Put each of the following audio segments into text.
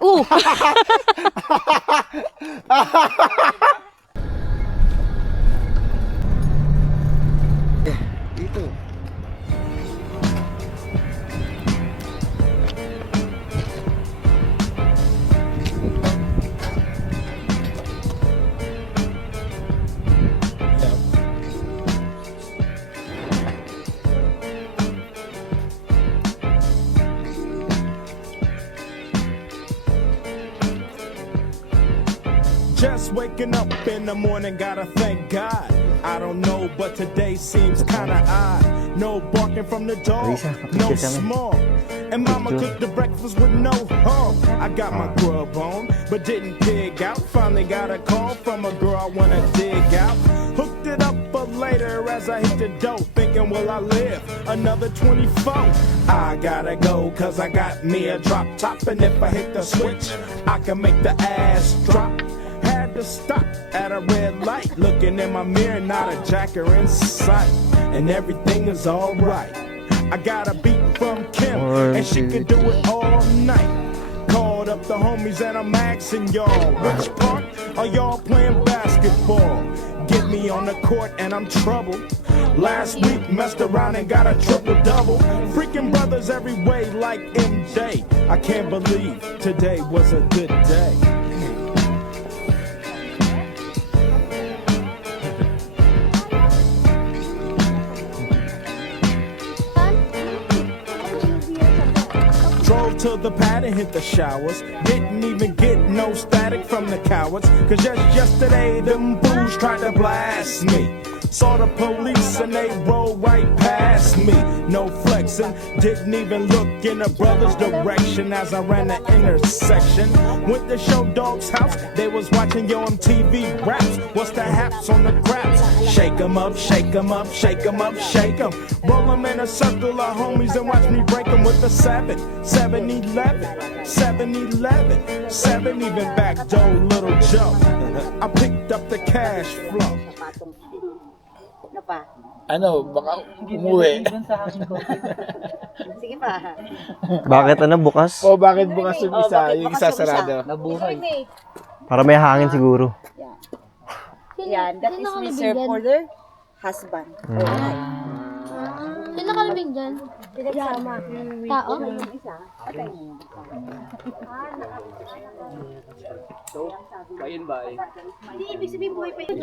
Oh! Dito. Just waking up in the morning, gotta thank God. I don't know, but today seems kinda odd. No barking from the dog, Lisa, no picture kami. small. And mama cooked the breakfast with no harm. I got my grub on, but didn't pig out. Finally got a call from a girl I wanna dig out. Hooked it up for later as I hit the dough. Thinking, will I live another 24? I gotta go, cause I got me a drop top. And if I hit the switch, I can make the ass drop. Had to stop at a red light. Looking in my mirror, not a jacker in sight. And everything is alright. I got a beat from Kim, and she can do it all night. Called up the homies and I'm asking y'all, which part are y'all playing basketball? Get me on the court and I'm troubled. Last week messed around and got a triple-double. Freaking brothers every way like MJ. I can't believe today was a good day. Drove to the pad and hit the showers. Didn't even get no static from the cowards. Cause just yesterday, them fools tried to blast me. Saw the police and they rolled right past me. No flexing, didn't even look in the brother's direction as I ran the intersection. Went to Show Dog's house, they was watching Yo MTV raps. What's the haps on the craps? Shake 'em up, shake 'em up, shake 'em up, shake 'em. Roll 'em in a circle of homies and watch me break 'em with the 7-11, 7-11, 7 even back door Little Joe. I picked up the cash flow. Ano, baka umuwi. Sige pa. Bakit bukas? O bakit bukas yung Oh, isa, bakit yung bukas isa yung isa? sarado? Nabuhay. Para may hangin siguro. Yan, that is Mr. Porter, husband. Sino nakalibing dyan? Pinagsama. Tao? Yung isa. Kain ba eh? Hindi, ibig sabihin buhay pa yun.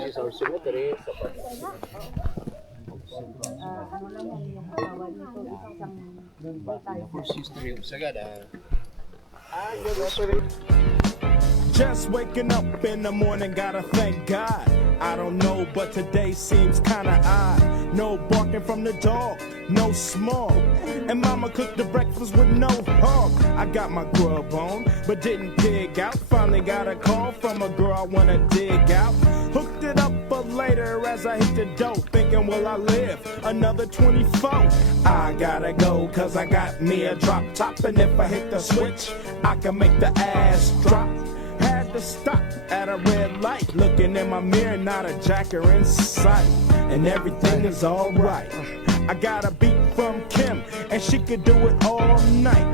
Just waking up in the morning, gotta thank God. I don't know, but today seems kinda odd. No barking from the dog, no small. And mama cooked the breakfast with no hog. I got my grub on, but didn't pig out. Finally got a call from a girl I wanna dig out. Hooked it up for later as I hit the dough. Thinking, will I live another 24? I gotta go, cause I got me a drop top. And if I hit the switch, I can make the ass drop. Had to stop at a red light. Looking in my mirror, not a jacker in sight. And everything is alright. I got a beat from Kim, and she could do it all night.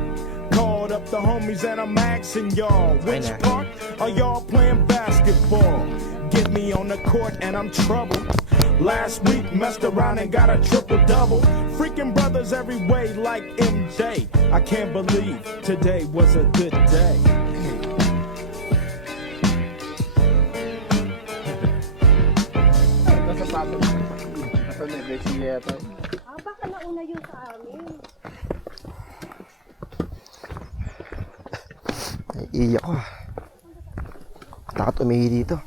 Called up the homies and I'm asking y'all, which part are y'all playing basketball? Get me on the court and I'm troubled. Last week messed around and got a triple-double. Freaking brothers every way like MJ. I can't believe today was a good day. Ito sa pato. Ito na, Bexile ito. Baka nauna yun sa amin. Iiyak ko. Takot umihi dito.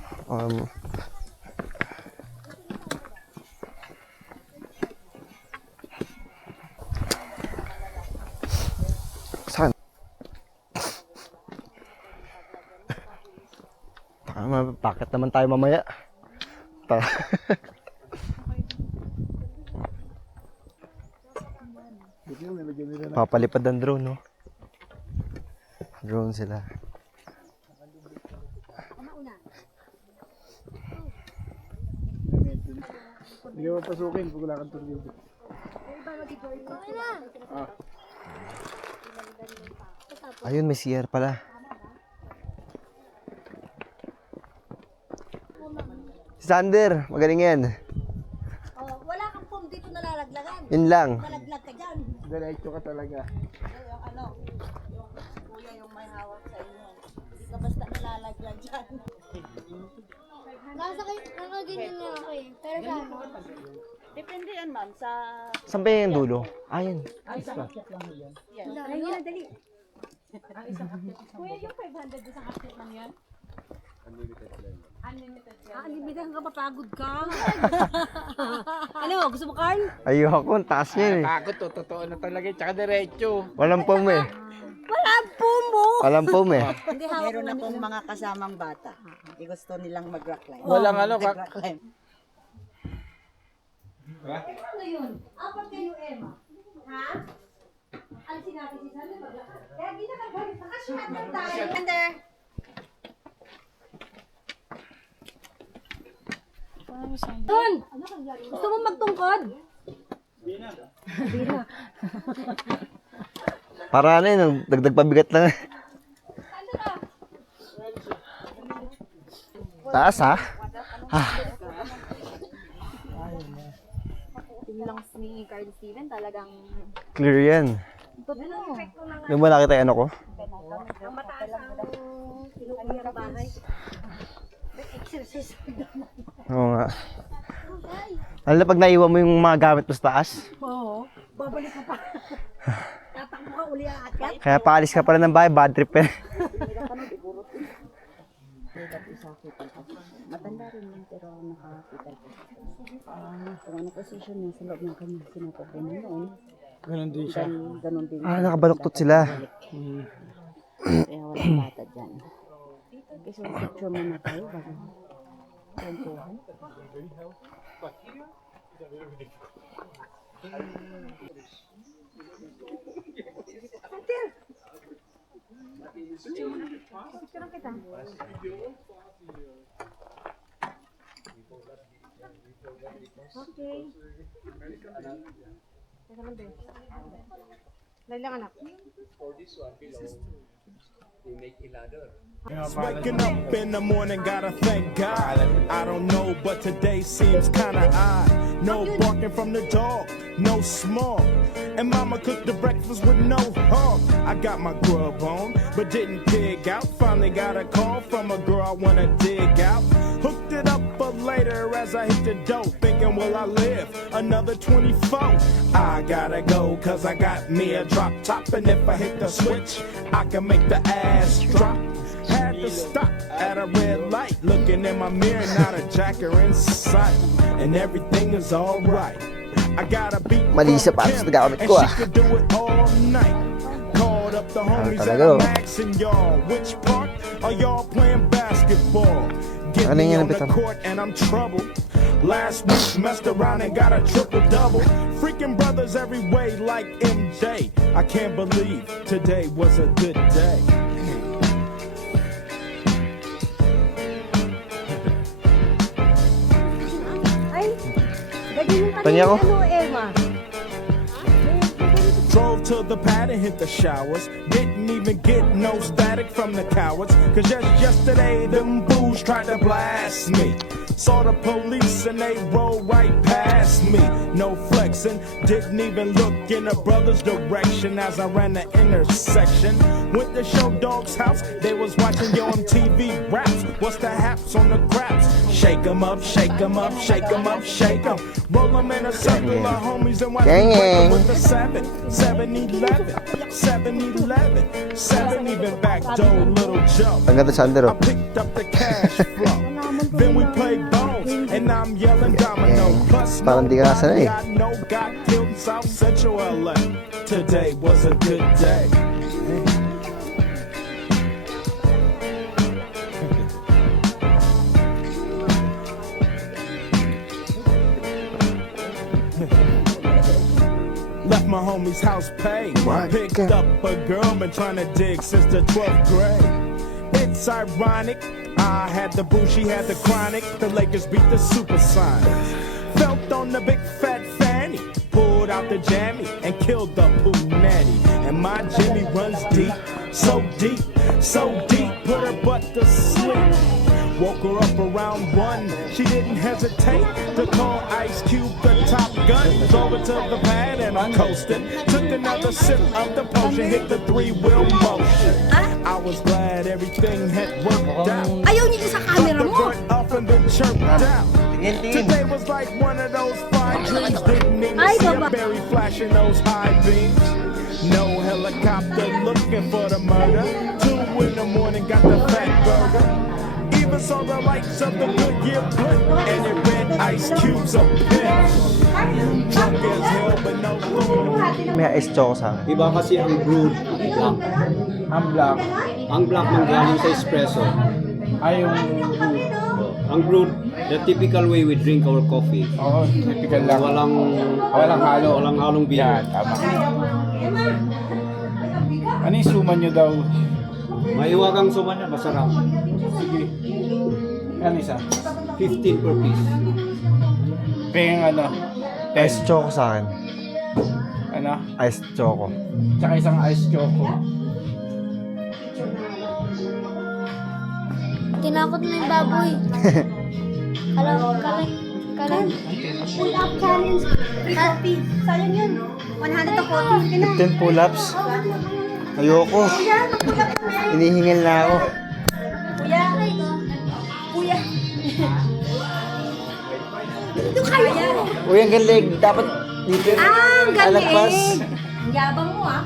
Saan? Bakit naman tayo mamaya? Papalipad ang drone, no? Drone sila. Hindi mo pasukin pag wala kang tuloy. Ayun, may CR pala. Sander, magaling yan. Oh, wala kang foam dito nalalaglagan. Yun lang. Nalaglag ka dyan. Diretso ka talaga. Yung ano, kuya yung may hawak sa inyo. Hindi ka basta nalalaglag dyan. Nakaganyan nga ako eh. Pero sa ano? Depende yan, ma'am, sa... Saan ba yung dulo? Ayun. Yan. Dali. Kuya, yung 500 isang akit lang yan? Unlimited ka, papagod ka. Ano, gusto mo, Carl? Ayoko, ang taas niya eh. Ako to, totoo na talaga. Tsaka diretso. Walang foam eh. Walang pumo! Walang foam eh. Meron akong mga kasamang bata. Hindi gusto nilang mag-rock climb. Walang ano, Mag-rock climb. Ano yun? Apat kayo, Emma. Ha? Ang sinabi si Sander, maglakad. Kaya ginagalit. Nakasyatter tayo. Sander! Doon! Gusto mo magtungkod? Para ano yun, dagdag pabigat lang. Taas ha? Yung lungs ni Carl Steven talagang... Clear yan. Totoo. Yung mo nakita yung ano ko? Ang mataas ang kinukuha ng bahay. Exercise. Oo nga. Alam na pag naiwan mo yung mga gamit mo sa taas? Oo. Babalik ka pa. Tatakbo ka uli aakyat. Kaya paalis ka pala ng bahay, bad trip eh. Matanda rin yun, pero nakakita ko. Kung ano position niya sa loob ng kanya, sinapagod niya noon. Ganun din siya. Ganon din. Ah, nakabaluktot sila. Kaya walang bata dyan. Kasi picture muna tayo bago kwentuhan. Okay. Dali lang anak. Waking up in the morning, gotta thank God. I don't know, but today seems kinda odd. No barking from the dog, no small. And mama cooked the breakfast with no hog. I got my grub on, but didn't pig out. Finally got a call from a girl I wanna dig out. Hooked it up for later as I hit the dough. Thinking, will I live another 24? I gotta go, cause I got me a drop top. And if I hit the switch, I can make the ass drop. Had to stop at a red light. Looking in my mirror, not a jacker in sight. And everything is alright. I gotta beat Mali sa patos na gamit ko, and she could do it all night. Called up the homies and talaga, I'm asking y'all, which part are y'all playing basketball? Get Ano me yung on the napitan? court and I'm troubled. Last week messed around and got a triple-double. Freaking brothers every way like MJ. I can't believe today was a good day. Ay, ganyan yung Tanya ko. ano, Emma. Drove to the pad and hit the showers. Didn't even get no static from the cowards. Cause just yesterday, them booze tried to blast me. Saw the police and they rolled right past me. No flexing, didn't even look in the brother's direction as I ran the intersection. Went to Show Dog's house, they was watching your MTV raps. What's the haps on the craps? Shake 'em up, shake 'em up, shake 'em up, shake 'em. Roll 'em in a circle of homies and watch me break 'em with the 7-11, 7-11, 7 even back door, little Joe. Ang ganda Sander I oh. picked up the cash flow. Then we played bones, and I'm yelling domino. Plus, Parang di ka nasanay. I know got killed in South Central LA. Today was a good day. Left my homie's house paid. What? Picked up a girl, been trying to dig since the 12th grade. It's ironic. I had the boo, she had the chronic. The Lakers beat the Supersonics. Felt on the big fat fanny. Pulled out the jammy and killed the poo nanny. And my Jimmy runs deep, so deep, so deep. Put her butt to sleep. Woke her up around 1. She didn't hesitate to call Ice Cube the top gun. Drove it to the pad and I coasted. Took another sip of the potion, hit the 3-wheel motion. I was glad everything had worked out. Ayaw niyo sa camera The mo. burnt off and then chirped out. Today was like one of those fine dreams. Didn't even Ay, see a baba. berry flashing those high beams. No helicopter looking for the murder. 2 in the morning, got the fat burger. Even saw the lights of the Goodyear blimp, and it read Ice Cube's a pimp. Drunk as hell, but no food. May ice choco sa akin. Iba kasi ang brewed black. Ang black. Ang black ng galing sa espresso. Ay, yung... Ang brewed, the typical way we drink our coffee. Oo, typical lang. Walang halo. Walang halong beer. Yan, tama. Ano yung suman nyo daw? Maiwagang suman na, masarap. Sige. Ano isa? 15 per piece. Peng ano? Ice choco sa akin. Ano? Ice choco. Tsaka isang ice choco. Tinakot na yung baboy. Kalang. Pull up challenge. Coffee. Sayang yun. 140. 15 pull-ups. Ayoko. Inihingal na ako. Kuya. Kuya. Ito kaya. Uy, ang galing. Dapat dito. Ang Alagpas. galing. Ang yabang mo ah.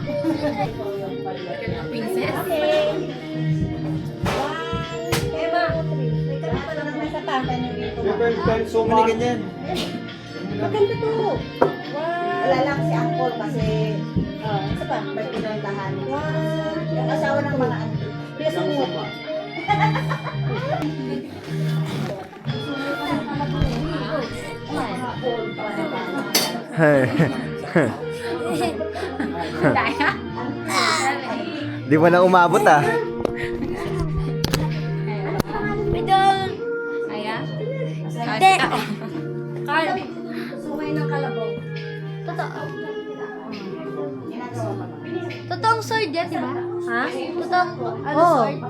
Princess. Okay. Emma. May kami pa naman sa tasan niyo dito. Suman. Ganyan. Maganda to. Wow. Wala lang si Uncle kasi isa pa, may pinuntahan. Wow. Yung asawa ng mga auntie. Kaya sumunod. Di mo na umabot ah. Hindi. Carl. Sumay ng kalabaw. Totoo. Totoong sword yan, di ba? Ha? Totoong sword?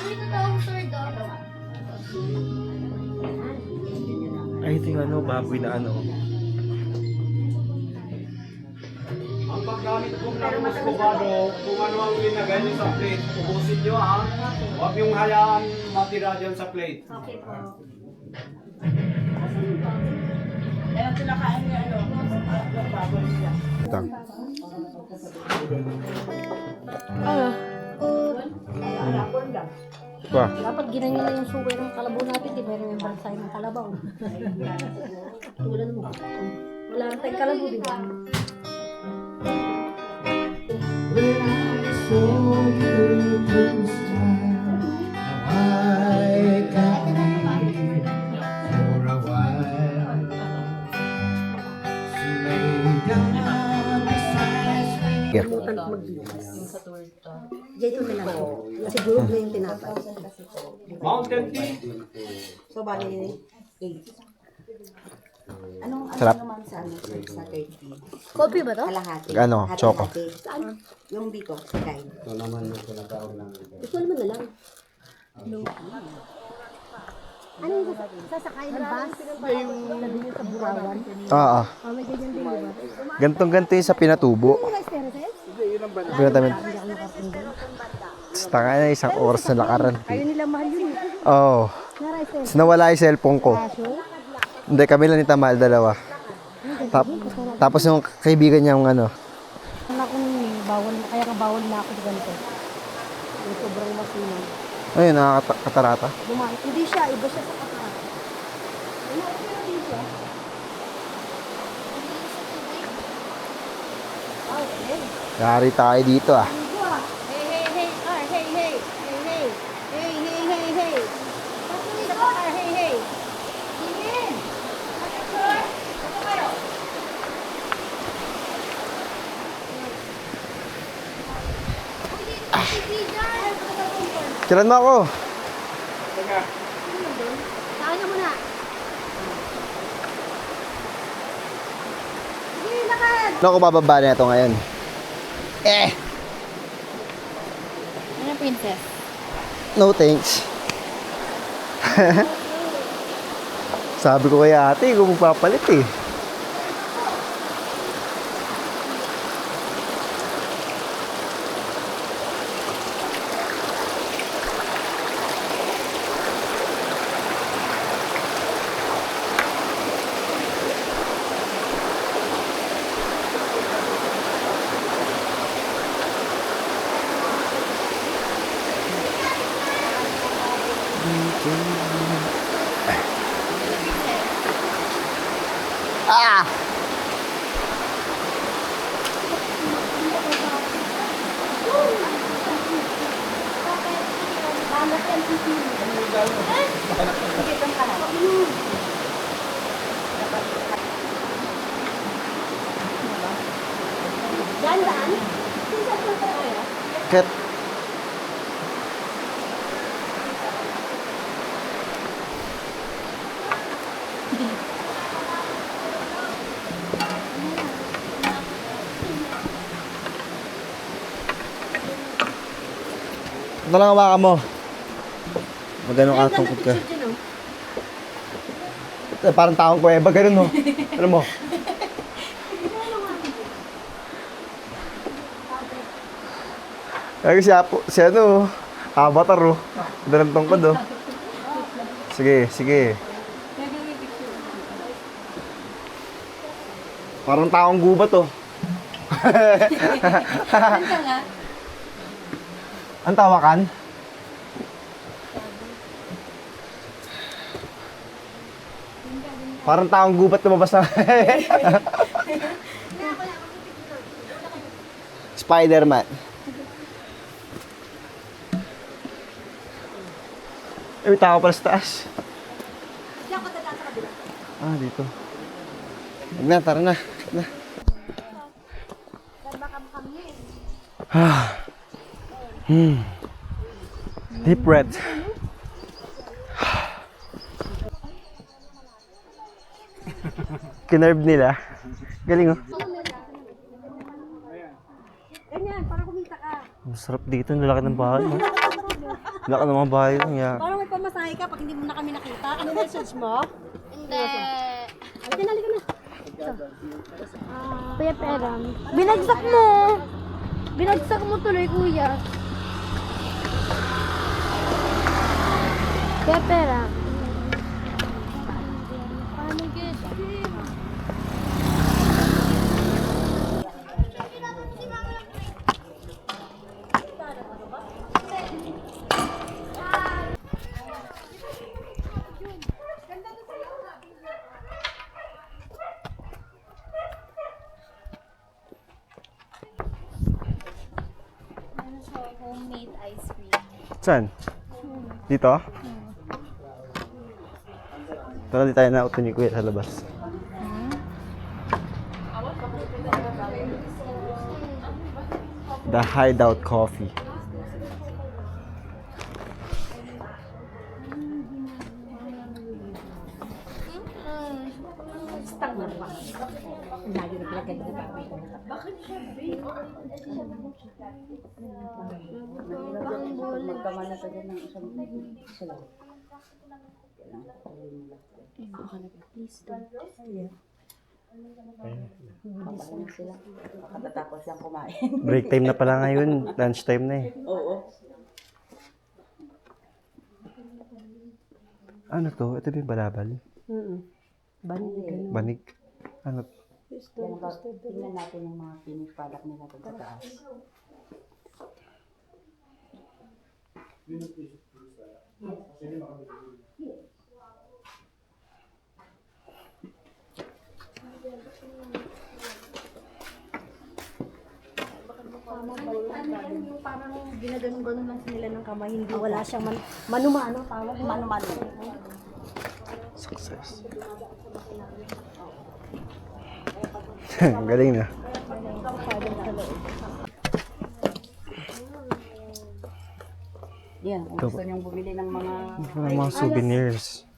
Ay, totoong sword, Ay, ito yung ano, baboy na ano. Ang paggamit po ng mas kubado, kung ano ang linagay niyo sa plate, ubusin niyo ha. Huwag yung hayaan matira dyan sa plate. Okay po. Kaya pinakain niya ano, baboy niya. Pa. Dapat ginanyan na yung sukay ng kalabaw natin, di ba? Yung bansay ng kalabaw. Tulad mo. Wala na tayong kalabaw, di ba? Yeah. Dito na lang. Siguro na yung tinapay. Mountain tea. So, bali 8. Anong Sarap. naman sa 30? Coffee ba to? Kalahati. Ano, choco. Saan? Yung dito, kain. Ito naman yung tinatawag ng Ito naman na lang. Ano yung sasakay ng bus? Sabi niyo sa Burawan. Oo. May ganyan din, di ba? Gantong-ganto yung sa pinatubo. Rice terraces? Pinatamin. Tanga na isang oras na lakaran. Ayaw nila mahal yun. Oo. Na rice terraces. Tapos nawala yung cellphone ko. Hindi, kami lang ni Tamal, dalawa. Tapos yung kaibigan niya yung ano. Ano ako bawal, kaya ka bawal na ako sa ganito. Yung sobrang masinan. Ayun, nakakatarata. Hindi siya, iba siya sa katarata. Ano, okay siya. Okay. Yari tayo dito ah. Hey, hey, hey, car, hey, hey, hey, hey, hey, hey, hey, hey. Patuloy sa car, hey, hey. Sige. Sir, ito kayo. Kiran mo ako. Saan niyo muna? Sige, lakad. Ano ako bababa na ito ngayon? princess. No thanks. Sabi ko kay ate, kung magpapalit eh. Ah! Ket. Ito lang hawakan mo. Magano ka tungkod ka. Parang taong kuweba, ganun no. Ano mo? Kaya si ano, avatar oh. Dalang tungkod oh. Sige, sige. Parang taong gubat oh. Ang tawakan? Parang taong gubat lumabas na. Spider-Man. May tao pala sa taas. Ah, dito. Huwag na, tara na. Deep breath. Kinerve nila. Galing oh. Ganyan, para kumita ka. Masarap dito, nalaki ng bahay. Oh. Laki ng mga bahay. Parang may pamasahe ka pag hindi mo na kami nakita. Ano message mo? Hindi. Halika na, halika na. Kuya Peram. Binagsak mo. Binagsak mo tuloy, kuya. Kuya Peram. Paano guys? Homemade ice cream. Saan? Dito? Tara, di tayo nauto ni Kuya sa labas. The Hideout Coffee. Magkamana pa dyan ng isang sila. Papalan sila. Pagkatapos lang kumain. Break time na pala ngayon. Lunch time na eh. Oo. Ano to? Ito ba yung balabal? Banig. Banig? Ano? Tingnan natin yung mga finish product nila sa taas. Yung parang ginaganon-ganon lang nila ng kamay, hindi wala siyang mano-mano, tawag mano-mano. Success. Galing na. Yan, kung gusto niyong bumili ng mga Parang mga souvenirs.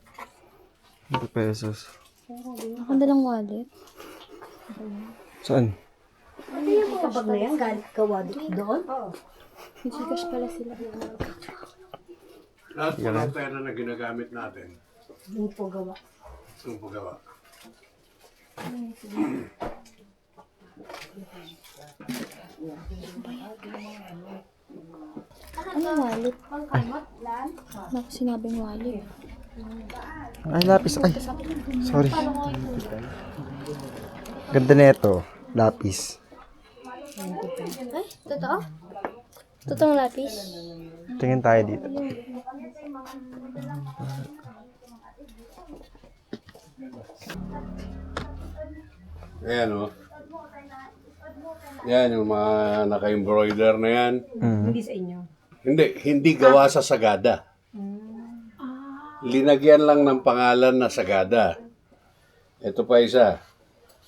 20 pesos. Ang ganda ng wallet. Saan? Ano yung mga bag na yan? Galit ka doon? Oo. Gcash pala sila. Lahat po ng pera na ginagamit natin. Hindi po gawa. Yung paggawa. Ano wallet? Naku, sinabing wallet. Ay, lapis. Ay, sorry. Ganda na ito. Lapis. Ay, totoo? Totoong lapis? Tingin tayo dito. Ayan o. Yan yung mga naka-embroider na yan. Hindi sa inyo. Hindi gawa sa Sagada. Linagyan lang ng pangalan na Sagada. Ito pa isa.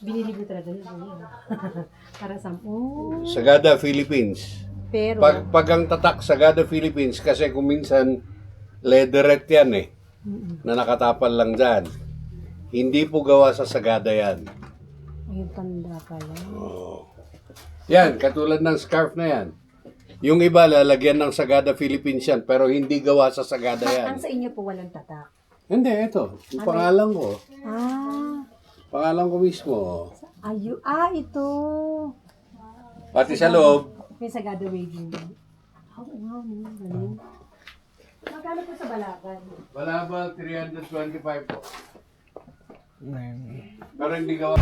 Binili mo talaga yun. Para sa... Oh. Sagada, Philippines. Pero, Pag ang tatak Sagada, Philippines, kasi kung minsan leatherette yan eh, na nakatapal lang dyan. Hindi po gawa sa Sagada yan. ayun tanda pala. Yan, katulad ng scarf na yan. Yung iba, lalagyan ng Sagada, Philippines yan, pero hindi gawa sa Sagada yan. Ang sa inyo po walang tatak. Hindi, ito. Yung pangalan ko. Ah, Pangalan ko mismo. ito. Pati sa loob. May Sagada Waving. Oo nga, galing. Magkano po sa Balacan? Wala ba 325 po? Pero hindi gawa.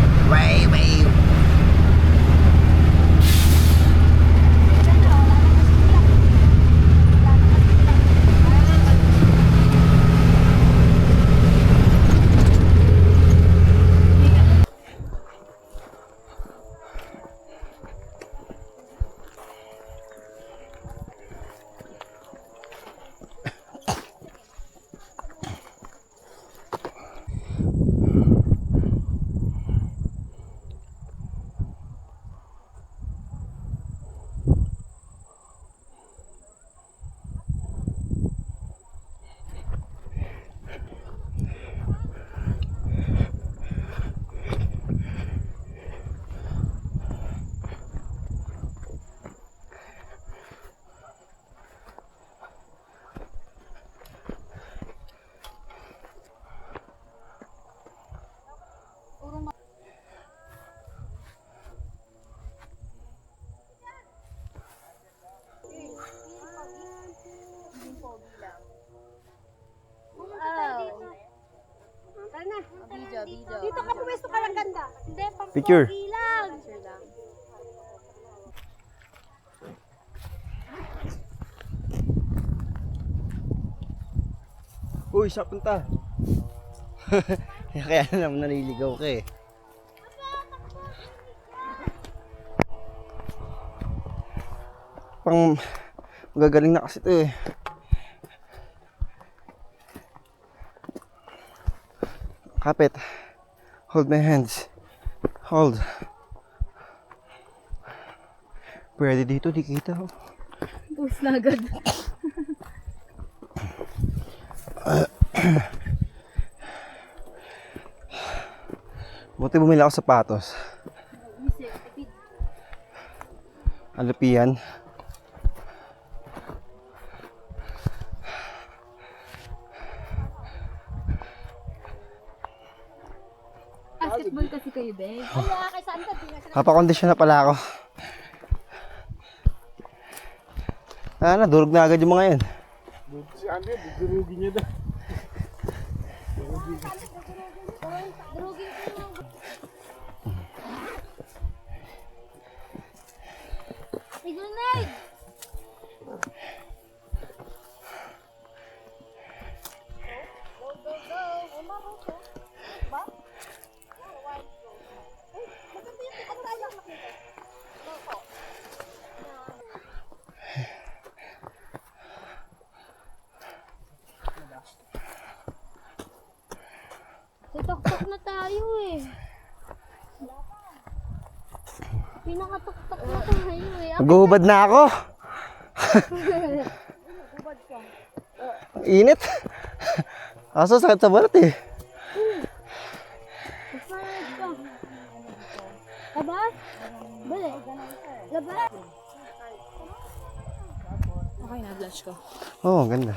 Dito ka pumesto ka lang ganda. Hindi, pang Picture. pogi lang. Uy, siya punta. Kaya naman naliligaw ka eh. Pang magagaling na kasi ito eh. Kapit. Hold my hands. Hold. Pwede dito, di kita. Oh. Bus na agad. Buti bumili ako sapatos. Alupian. Basketball kasi kayo, Beg. Wala, kay Santa. Napakondisyon na pala ako. Durog na agad yung mga yan. Si Andre, durugin niya daw. Igunay! Tutok-tok na tayo eh. Pinakatok-tok na tayo eh. Maghuhubad na ako. Ang init. Aso, sakit sa balat eh. Expired ka. Labas? Bali. Labas? Okay na, blush ko. Oo, ganda.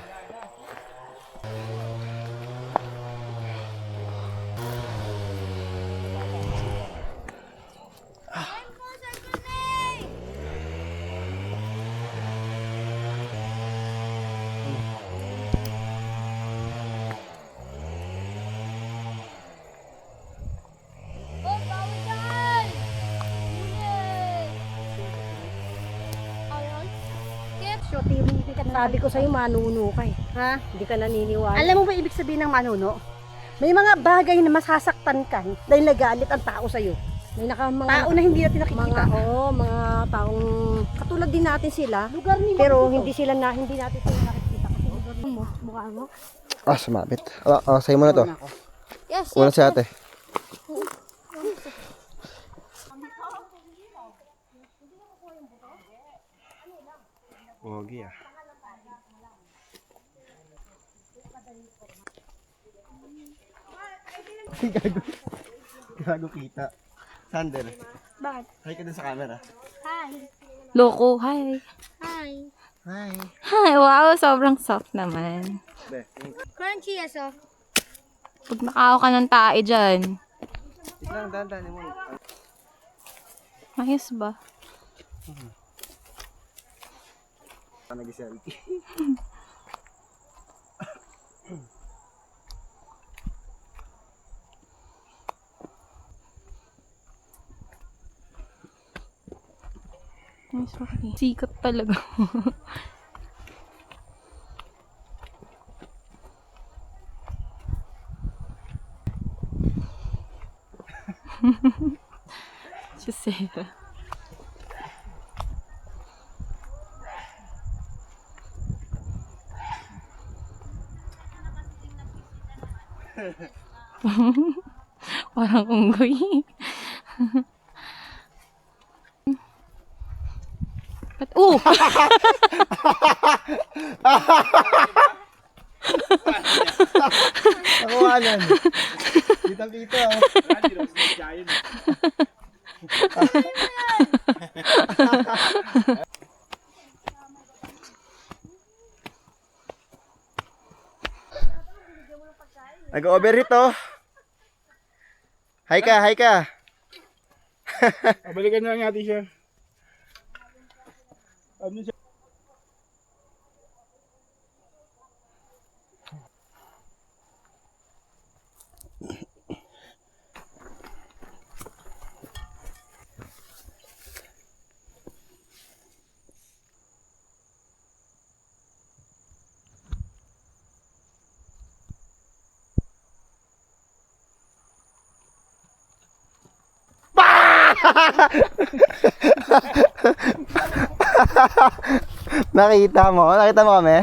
Sabi ko sa'yo, manuno ka eh. Ha? Hindi ka naniniwala. Alam mo ba ibig sabihin ng manuno? May mga bagay na masasaktan ka dahil nagalit ang tao sa'yo. May mga Tao na hindi natin nakikita. mga taong katulad din natin sila. Lugar ni Pero hindi natin sila nakikita kasi lugar mo, mukha mo. Ah, sumabit. Sa'yo mo na to. Yes, Una si ate. Pogi ah. Gago kita. Sander. Bakit? Hi ka dun sa camera. Loko, hi. Hi. Hi, wow, sobrang soft naman. Crunchy as of. Pag nakao ka ng tae dyan. Tignan, dandan mo. Ayos ba? Nag-selfie. Nice, okay. Sikat talaga. Jusera. Parang unggoy. Nakuhanan. Kitang-kita oh. Nag-overheat oh. Hi ka. Balikan niya ang siya. Ano siya? Nakita mo kami?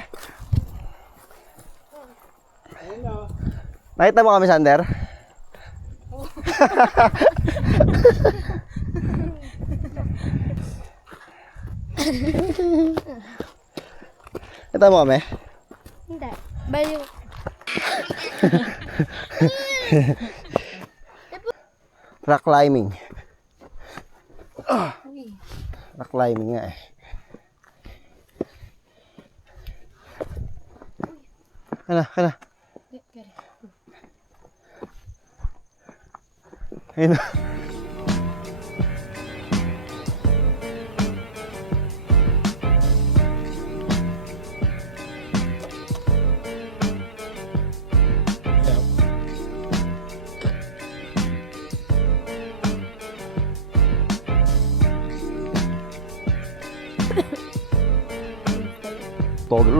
Nakita mo kami, Sander? Nakita mo kami? Hindi. Baliw. Rock climbing. Rock climbing nga eh. Kana. Ayun.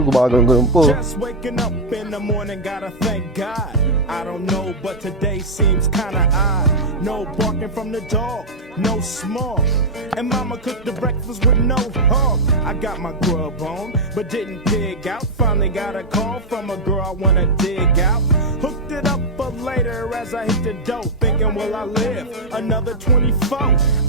Gumagano'n po. Just waking up in the morning, gotta thank God. I don't know, but today seems kinda odd. No barking from the dog, no small. And mama cooked the breakfast with no hog. I got my grub on, but didn't dig out. Finally got a call from a girl I wanna dig out. Hooked it up for later as I hit the dough. Thinking, will I live another 24?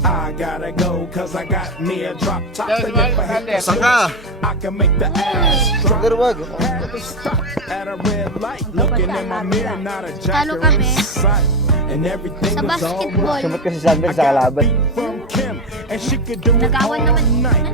I gotta go, cause I got me a drop top. And if I hit the Saka. I can make the ass drop. Darwag. Had to stop at a red light. Looking in my mirror, not a jacker in sight. And everything was all right. Sumot kasi Sander I sa got a kalaban. beat from Kim, and she could do it all night.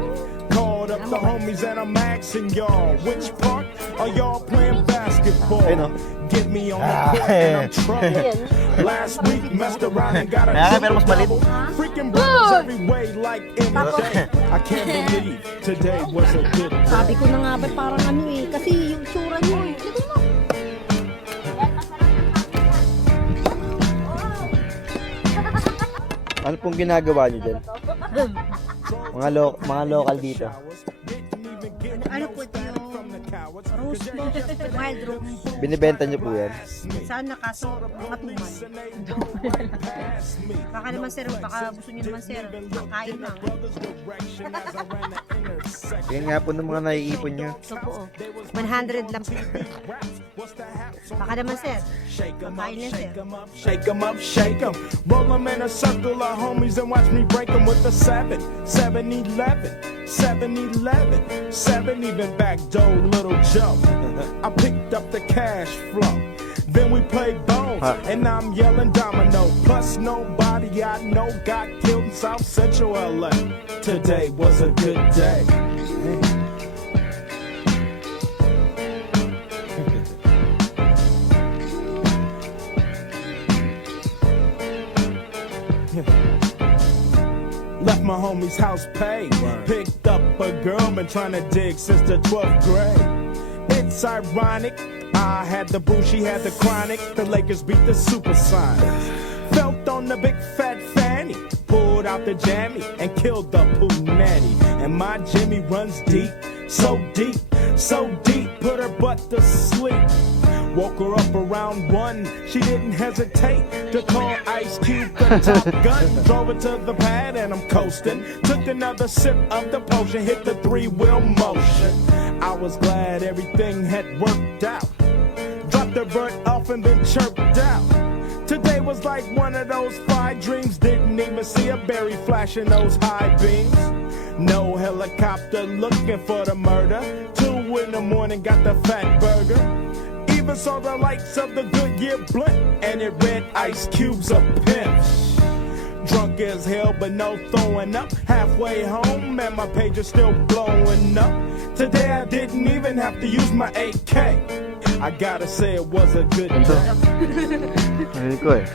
Called up up the homies and I'm asking y'all, which part are y'all playing basketball? Ayun, oh. Get me on the court and I'm trouble. Last week messed around and got a Kaya pero mas malit. double. Freaking brothers every way like in a day. I can't believe today was a good day. Sabi ko na nga ba parang ano eh. Kasi yung tsura niyo eh. Tignan mo. Ano pong ginagawa niyo dyan? Mga local dito. Ano po ito yung rose po? Wild rose. Binibenta niyo po yan. Sana kaso matumal. Baka naman sir, baka gusto nyo naman sir. Kain lang. Yan nga po ng mga naiipon niyo. Ito po oh. 100 lang. Baka naman sir. Kain lang sir. Shake 'em up, shake 'em. Roll 'em in a circle of homies and watch me break 'em with the 7-11. 7-11. 7 even back door, little Joe. I picked up the cash flow. Then we played bones, and I'm yelling domino. Plus nobody I know got killed in South Central LA. Today was a good day. Left my homie's house paid. Picked up a girl, been trying to dig since the 12th grade. It's ironic. I had the boo, she had the chronic. The Lakers beat the Supersonics. Felt on the big fat fanny. Pulled out the jammy and killed the poo nanny. And my Jimmy runs deep, so deep, so deep. Put her butt to sleep. Woke her up around 1. She didn't hesitate to call Ice Cube the top gun. Drove her to the pad and I'm coasting. Took another sip of the potion, hit the 3-wheel motion. I was glad everything had worked out. Dropped the bird off and then chirped out. Today was like one of those 5 dreams. Didn't even see a berry flashing those high beams. No helicopter looking for the murder. 2 in the morning, got the fat burger. Even saw the lights of the Goodyear blimp, and it read Ice Cube's a pimp. Drunk as hell, but no throwing up. Halfway home, and my page is still blowing up. Today I didn't even have to use my AK. I gotta say it was a good day. Ano ko eh.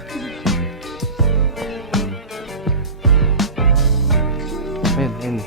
Ayun.